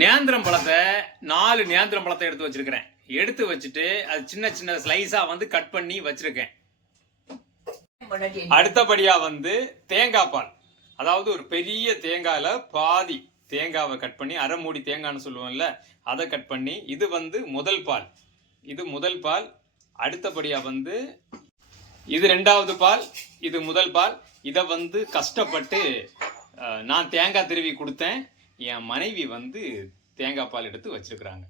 நேந்திரம் பழத்தை நாலு நேந்திரம் பழத்தை எடுத்து வச்சிருக்கிறேன். எடுத்து வச்சுட்டு அது சின்ன சின்ன ஸ்லைஸா வந்து கட் பண்ணி வச்சிருக்கேன். அடுத்தபடியா வந்து தேங்காய் பால். அதாவது ஒரு பெரிய தேங்காயில பாதி தேங்காவை கட் பண்ணி அரை மூடி தேங்காய்னு சொல்லுவோம்ல அதை கட் பண்ணி இது வந்து முதல் பால். இது முதல் பால். அடுத்தபடியா வந்து இது ரெண்டாவது பால். இது முதல் பால். இதை வந்து கஷ்டப்பட்டு நான் தேங்காய் திருவி கொடுத்தேன். என் மனைவி வந்து தேங்காய் பால் எடுத்து வச்சிருக்கிறாங்க.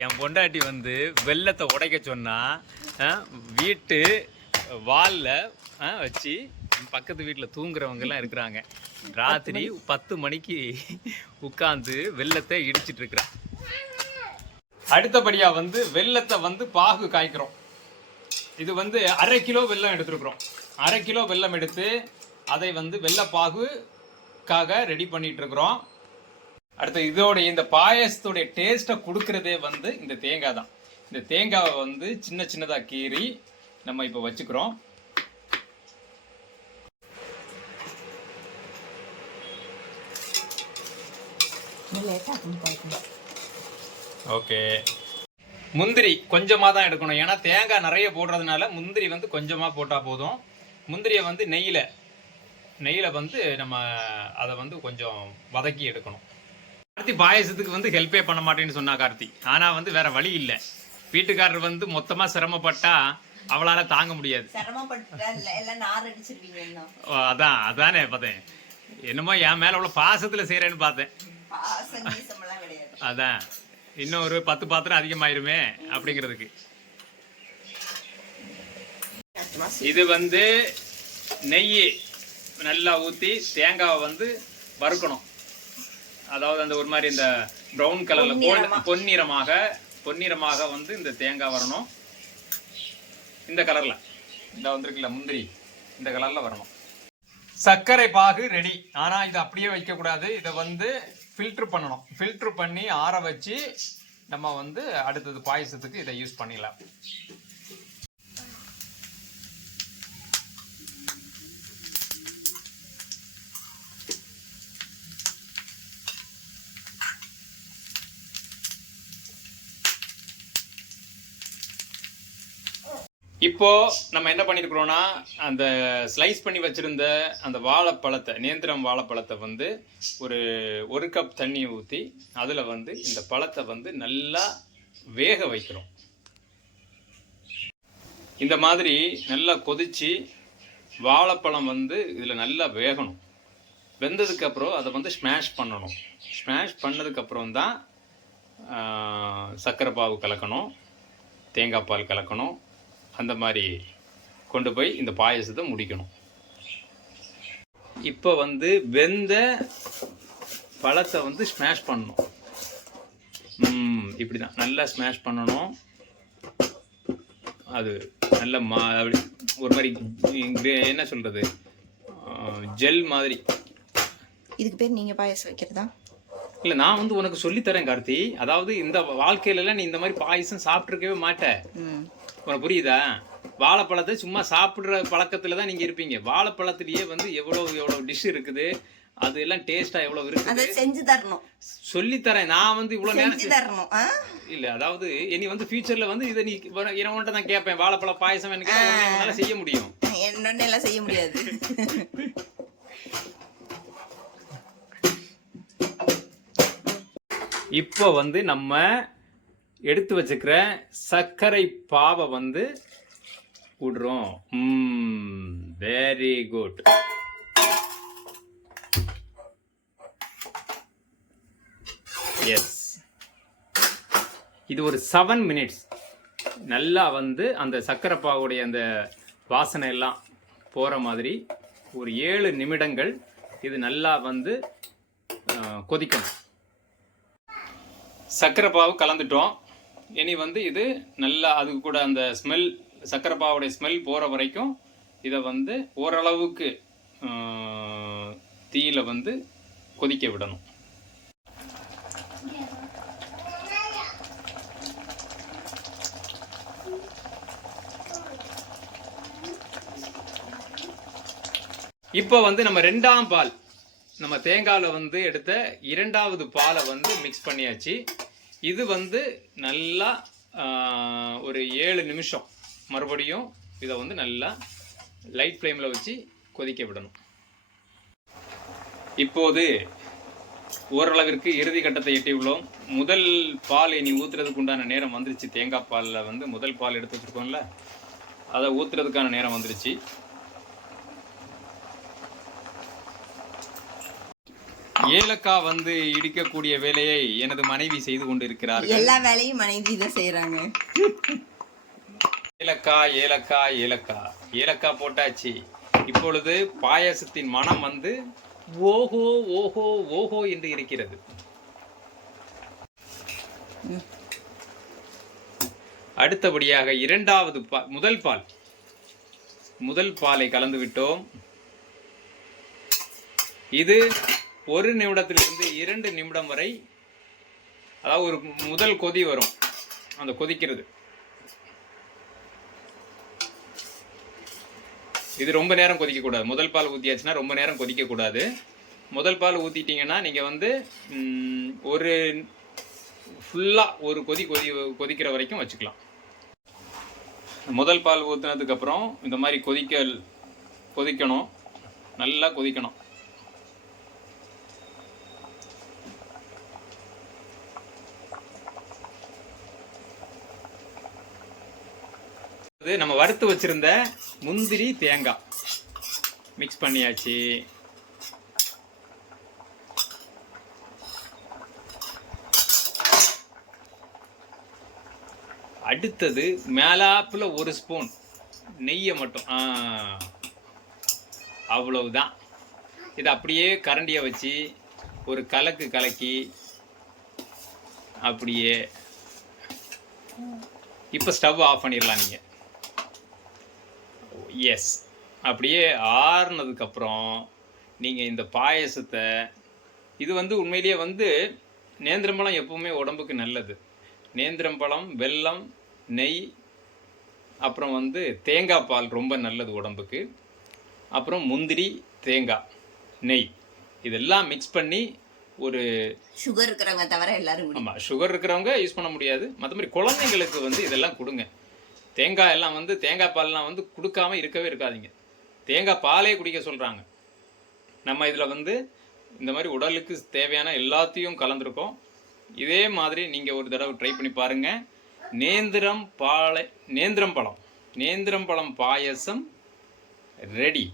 என் பொண்டாட்டி வந்து வெள்ளத்தை உடைக்க சொன்னா அஹ், வீட்டு வாலில் வச்சு பக்கத்து வீட்டில் தூங்குறவங்க எல்லாம் இருக்கிறாங்க. ராத்திரி பத்து மணிக்கு உட்காந்து வெள்ளத்தை இடிச்சிட்டு இருக்கிறான் அடுத்தபடியா வந்து வெள்ளத்தை வந்து பாகு காய்க்கிறோம். இது வந்து அரை கிலோ வெல்லம் எடுத்துருக்குறோம். அரை கிலோ வெல்லம் எடுத்து அதை வந்து வெள்ளப்பாகுக்காக ரெடி பண்ணிட்டு இருக்கிறோம். அடுத்து இதோட இந்த பாயசத்தோடைய டேஸ்ட்டை கொடுக்கறதே வந்து இந்த தேங்காய் தான். இந்த தேங்காவை வந்து சின்ன சின்னதாக கீறி நம்ம இப்போ வச்சுக்கிறோம். ஓகே. முந்திரி கொஞ்சமாக தான் எடுக்கணும். ஏன்னா தேங்காய் நிறைய போடுறதுனால முந்திரி வந்து கொஞ்சமாக போட்டால் போதும். முந்திரியை வந்து நெய்யில் நெய்யில் வந்து நம்ம அதை வந்து கொஞ்சம் வதக்கி எடுக்கணும். கார்த்தி பாயசத்துக்கு வந்து ஹெல்ப்பே பண்ண மாட்டேன்னு சொன்னா கார்த்தி. ஆனால் வந்து வேற வழி இல்லை. வீட்டுக்காரர் வந்து மொத்தமாக சிரமப்பட்டா அவளால் தாங்க முடியாது. அதான் அதானே பார்த்தேன். என்னமோ என் மேலே உள்ள பாசத்தில் செய்கிறேன்னு பார்த்தேன். அதான். இன்னும் ஒரு பத்து பாத்திரம் அதிகமாயிருமே அப்படிங்கிறதுக்கு. இது வந்து நெய் நல்லா ஊற்றி தேங்காவை வந்து வறுக்கணும். அதாவது அந்த ஒரு மாதிரி இந்த ப்ரௌன் கலர்ல பொன்னிறமா. பொன்னிறமாக பொன்னிறமாக வந்து இந்த தேங்காய் வரணும். இந்த கலர்ல இந்த வந்திருக்குல்ல முந்திரி. இந்த கலர்ல வரணும். சர்க்கரை பாகு ரெடி ஆனா இதை அப்படியே வைக்க கூடாது இதை வந்து ஃபில்டர் பண்ணணும். ஃபில்டர் பண்ணி ஆற வச்சு நம்ம வந்து அடுத்தது பாயசத்துக்கு இதை யூஸ் பண்ணிடலாம். இப்போ நம்ம என்ன பண்ணிருக்கிறோம்னா அந்த ஸ்லைஸ் பண்ணி வச்சிருந்த அந்த வாழைப்பழத்தை நேந்திரம் வாழைப்பழத்தை வந்து ஒரு ஒரு கப் தண்ணியை ஊற்றி அதில் வந்து இந்த பழத்தை வந்து நல்லா வேக வைக்கிறோம். இந்த மாதிரி நல்லா கொதிச்சு வாழைப்பழம் வந்து இதில் நல்லா வேகணும். வெந்ததுக்கப்புறம் அதை வந்து ஸ்மாஷ் பண்ணணும். ஸ்மாஷ் பண்ணதுக்கப்புறம் தான் சர்க்கரை பாவு கலக்கணும் தேங்காய் பால் கலக்கணும் அந்த மாதிரி கொண்டு போய் இந்த பாயசத்தை முடிக்கணும். இப்போ வந்து வெந்த பழத்தை வந்து ஸ்மாஷ் பண்ணணும். ம், இப்படி தான் நல்லா ஸ்மாஷ் பண்ணணும். அது நல்ல மா அப்படி ஒரு மாதிரி என்ன சொல்கிறது ஜெல் மாதிரி. இதுக்கு பேர் நீங்க பாயசம் வைக்கிறதா? இல்லை நான் வந்து உனக்கு சொல்லித்தரேன் கார்த்தி. அதாவது இந்த வாழ்க்கையிலலாம் நீ இந்த மாதிரி பாயசம் சாப்பிட்ருக்கவே மாட்ட. ம். உனக்கு புரியுதா? வாழைப்பழத்தை சும்மா சாப்பிட்ற பழக்கத்துல தான் நீங்க இருப்பீங்க. வாழைப்பழத்திலேயே வந்து எவ்வளவு எவ்வளவு டிஷ் இருக்குது? அது எல்லாம் டேஸ்டா எவ்வளவு இருக்குது? அதை செஞ்சு தரணும். சொல்லித்தரேன் நான் வந்து இவ்வளவு நேரம் தரணும்? இல்ல அதாவது இனி வந்து ஃபியூச்சர்ல வந்து இதை நீ இனவன்ட்ட தான் கேட்பேன். வாழைப்பழ பாயசம் எனக்கு உன்னால செய்ய முடியும். என்னொன்னு எல்லாம் செய்ய முடியாது. இப்போ வந்து நம்ம எடுத்து வச்சுக்கிற சர்க்கரை பாவை வந்து விடுறோம் வெரி குட் எஸ் இது ஒரு செவன் மினிட்ஸ் நல்லா வந்து அந்த சர்க்கரை பாவுடைய அந்த வாசனை எல்லாம் போகிற மாதிரி ஒரு ஏழு நிமிடங்கள் இது நல்லா வந்து கொதிக்கணும். சர்க்கரை பாவு கலந்துட்டோம். இனி வந்து இது நல்லா அது கூட அந்த ஸ்மெல் சக்கரை பாவுடைய ஸ்மெல் போகிற வரைக்கும் இதை வந்து ஓரளவுக்கு தீயில் தீயில வந்து கொதிக்க விடணும். இப்போ வந்து நம்ம ரெண்டாம் பால் நம்ம தேங்காயில் வந்து எடுத்த இரண்டாவது பாலை வந்து மிக்ஸ் பண்ணியாச்சு. இது வந்து நல்லா ஒரு ஏழு நிமிஷம் மறுபடியும் இதை வந்து நல்லா லைட் ஃப்ளேமில் வச்சு கொதிக்க விடணும். இப்போது ஓரளவிற்கு இறுதி கட்டத்தை எட்டியுள்ளோம். முதல் பால் இனி ஊற்றுறதுக்கு உண்டான நேரம் வந்துருச்சு. தேங்காய் பாலில் வந்து முதல் பால் எடுத்து வச்சுருக்கோம்ல அதை ஊற்றுறதுக்கான நேரம் வந்துருச்சு. ஏலக்காய் வந்து இடிக்கக்கூடிய வேலையை எனது மனைவி செய்து கொண்டிருக்கிறார்கள். எல்லா வேலையும் மனைவி தான் செய்யறாங்க ஏலக்காய் ஏலக்காய் ஏலக்காய். ஏலக்காய் போட்டாச்சு. இப்பொழுது பாயாசத்தின் மனம் வந்து ஓஹோ ஓஹோ ஓஹோ என்று இருக்கிறது. அடுத்தபடியாக இரண்டாவது பா முதல் பால். முதல் பாலை கலந்து விட்டோம் இது ஒரு நிமிடத்திலிருந்து இரண்டு நிமிடம் வரை அதாவது ஒரு முதல் கொதி வரும் அந்த கொதிக்கிறது. இது ரொம்ப நேரம் கொதிக்கக்கூடாது. முதல் பால் ஊற்றியாச்சுன்னா ரொம்ப நேரம் கொதிக்கக்கூடாது. முதல் பால் ஊற்றிட்டிங்கன்னா நீங்கள் வந்து ஒரு ஃபுல்லாக ஒரு கொதி கொதி கொதிக்கிற வரைக்கும் வச்சுக்கலாம். முதல் பால் ஊற்றுனதுக்கப்புறம் இந்த மாதிரி கொதிக்க கொதிக்கணும். நல்லா கொதிக்கணும். இது நம்ம வறுத்து வச்சிருந்த முந்திரி தேங்காய். மிக்ஸ் பண்ணியாச்சு. அடுத்தது மேலாப்பில் ஒரு ஸ்பூன் நெய்யை மட்டும். அவ்வளவுதான். இதை அப்படியே கரண்டியை வச்சு ஒரு கலக்கு கலக்கி அப்படியே இப்போ ஸ்டவ் ஆஃப் பண்ணிடலாம் நீங்கள் எஸ் அப்படியே ஆறுனதுக்கப்புறம் நீங்கள் இந்த பாயசத்தை இது வந்து உண்மையிலேயே வந்து நேந்திரம்பழம் எப்பவுமே உடம்புக்கு நல்லது. நேந்திரம்பழம் வெல்லம் நெய் அப்புறம் வந்து தேங்காய் பால் ரொம்ப நல்லது உடம்புக்கு. அப்புறம் முந்திரி தேங்காய் நெய். இதெல்லாம் மிக்ஸ் பண்ணி ஒரு சுகர் இருக்கிறவங்க தவிர எல்லாரும் ஆமாம் சுகர் இருக்கிறவங்க யூஸ் பண்ண முடியாது. மற்றபடி குழந்தைங்களுக்கு வந்து இதெல்லாம் கொடுங்க. தேங்காய் எல்லாம் வந்து தேங்காய் பால்லாம் வந்து கொடுக்காம இருக்கவே இருக்காதீங்க. தேங்காய் பாலே குடிக்க சொல்கிறாங்க நம்ம இதில் வந்து இந்த மாதிரி உடலுக்கு தேவையான எல்லாத்தையும் கலந்துருக்கோம். இதே மாதிரி நீங்கள் ஒரு தடவை ட்ரை பண்ணி பாருங்கள் நேந்திரம் பாலை நேந்திரம் பழம் நேந்திரம் பழம் பாயசம் ரெடி